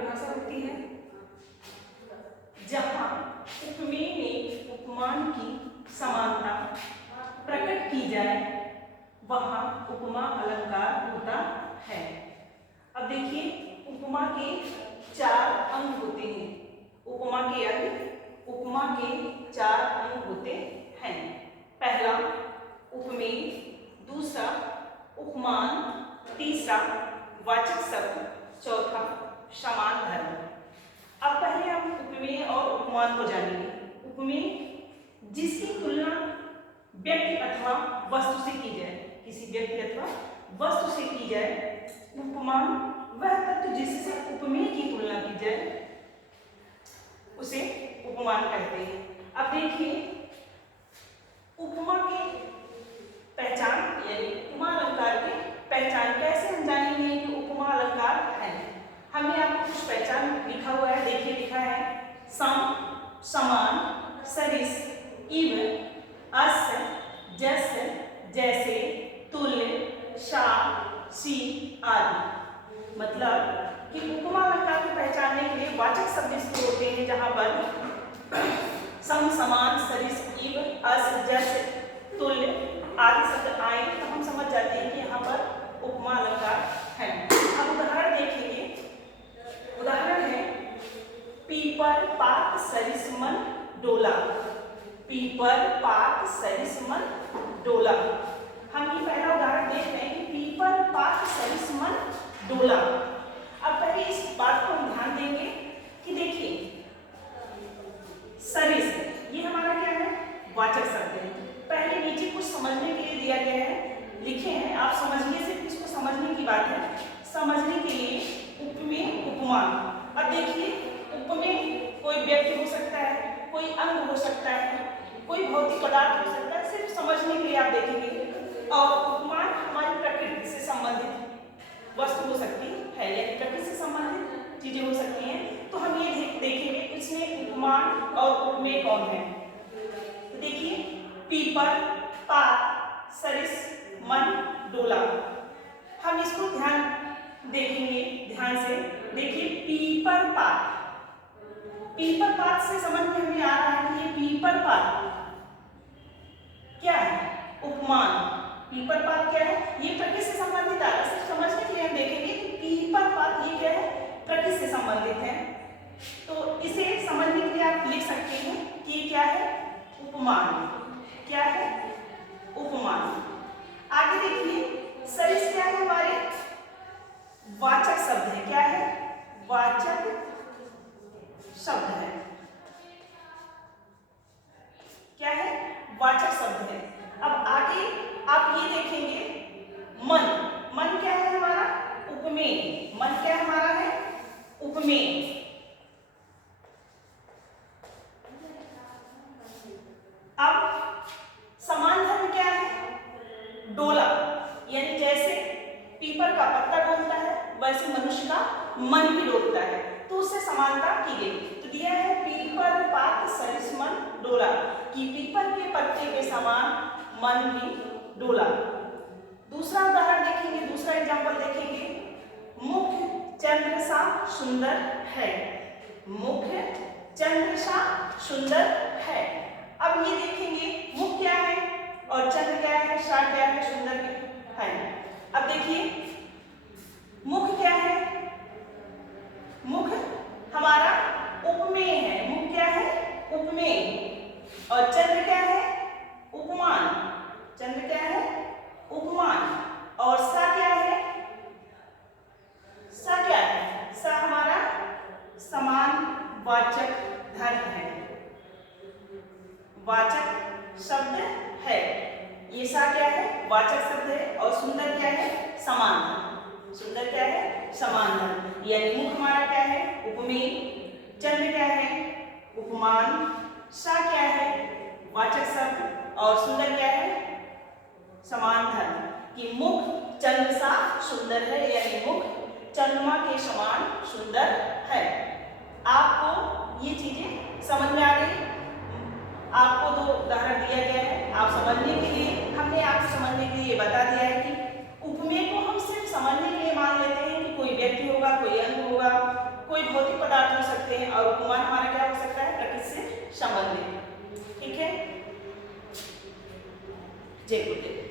परिभाषा होती है, जहां उपमेय में उपमान की समानता प्रकट की जाए वहां उपमा अलंकार होता है। अब देखिए, उपमा के 4 अंग होते हैं। उपमा के 4 अंग होते हैं। पहला उपमेय, दूसरा उपमान, तीसरा वाचक शब्द, चौथा समान धर्म। अब पहले हम उपमेय और उपमान को जानेंगे। उपमेय जिसकी तुलना व्यक्ति अथवा वस्तु से की जाए, किसी व्यक्ति अथवा वस्तु से की जाए। उपमान वह तत्व जिससे उपमेय की तुलना की जाए उसे उपमान कहते हैं। अब देखिए, उपमा की पहचान यानी उपमा अलंकार की पहचान कैसे हम जानेंगे कि उपमा अलंकार है। हमने आपको कुछ पहचान लिखा हुआ है, देखिए लिखा है सम, समान, सरिस, इव, अस, जस, जैसे, तुल्य, सा, सी आदि। मतलब कि उपमा अलंकार को पहचानने के लिए वाचक शब्द इसके होते हैं, जहां पर सम, समान, सरिस, इव, अस, जस, तुल्य आदि शब्द आए तो हम समझ जाते हैं कि यहाँ पर उपमा अलंकार है। अब उदाहरण देखेंगे। उदाहरण है पीपर, पात, सरिसमन, डोला। पीपर, पात, सरिसमन, डोला। हम ये पहला उदाहरण देख रहे हैं कि पीपर, पात, सरिसमन, डोला। अब पहले इस बात को हम ध्यान देंगे कि देखिए, सरिस ये हमारा क्या है, वाचक शब्द है। पहले नीचे कुछ समझने के लिए दिया गया है, लिखे हैं, आप समझिए, सिर्फ इसको समझने की बात है। समझने के लिए उपमेय, उपमान। अब देखिए, उपमेय कोई व्यक्ति हो सकता है, कोई अंग हो सकता है, कोई भौतिक पदार्थ हो सकता है, सिर्फ समझने के लिए आप देखेंगे। और उपमान हमारी प्रकृति से संबंधित वस्तु हो सकती है, यानी प्रकृति से संबंधित चीजें हो सकती हैं। तो हम ये देखेंगे इसमें उपमान और उपमेय कौन है। तो देखिए, पीपर, पात, सरिस, मन, डोला। हम इसको ध्यान देखेंगे, ध्यान से देखिए। पीपर, पात, पीपर पात से समझ में हमें आ रहा है कि ये पीपर पात क्या है, उपमान। पीपर पात क्या है, ये प्रकृति से संबंधित आ रहा है। सिर्फ समझने के लिए हम देखेंगे कि पीपर पात ये क्या है, प्रकृति से संबंधित है। तो इसे समझने के लिए आप लिख सकते हैं कि ये क्या है, उपमान। क्या है, उपमान। आगे देखिए, सरिस क्या है, हमारे वाचक शब्द है। क्या है, वाचक शब्द है। क्या है, वाचक शब्द है। अब आगे आप ये देखेंगे, मन। मन क्या है हमारा, उपमेय। मन क्या हमारा है, उपमेय। अब समान धर्म क्या है, डोला। यानी जैसे पीपर का पत्ता डोलता है वैसे मनुष्य का मन भी डोलता है, तो उससे समानता की गई। तो दिया है पीपर, पात, सरिसमन, डोला, कि पीपर के पत्ते के समान मन भी डोला। दूसरा उदाहरण देखेंगे, दूसरा एग्जाम्पल देखेंगे। मुख चंद्र सा सुंदर है। मुख चंद्र सा सुंदर है। अब ये देखेंगे, मुख क्या है और चंद्र क्या है, सा क्या है, सुंदर है। अब देखिए, मुख क्या है, मुख हमारा उपमेय है। मुख क्या है, उपमेय। और चंद्र क्या है, उपमान। चंद्र क्या है, उपमान। और सा क्या है, सा क्या है, सा हमारा समान वाचक धर्म है, वाचक शब्द है। ये सा क्या है, वाचक शब्द है। और सुंदर क्या है, समान धर्म। सुंदर क्या है, समान धर्म। यानी मुख हमारा क्या है, उपमेय। चंद्र क्या है, उपमान। सा क्या है, वाचक शब्द। और सुंदर क्या है, समान धर्म। कि मुख चंद्र सा सुंदर है, यानी मुख चंद्रमा के समान सुंदर है। आपको ये चीजें समझ में आ गई। आपको 2 उदाहरण दिया गया है, आप समझने के लिए, हमने आपको समझने के लिए बता दिया है कि उपमेय को हम सिर्फ समझने के लिए मान लेते हैं कि कोई व्यक्ति होगा, कोई अंग होगा, कोई और उपमान हमारा क्या हो सकता है, प्रकृति से संबंधित। ठीक है, जय गुरुदेव।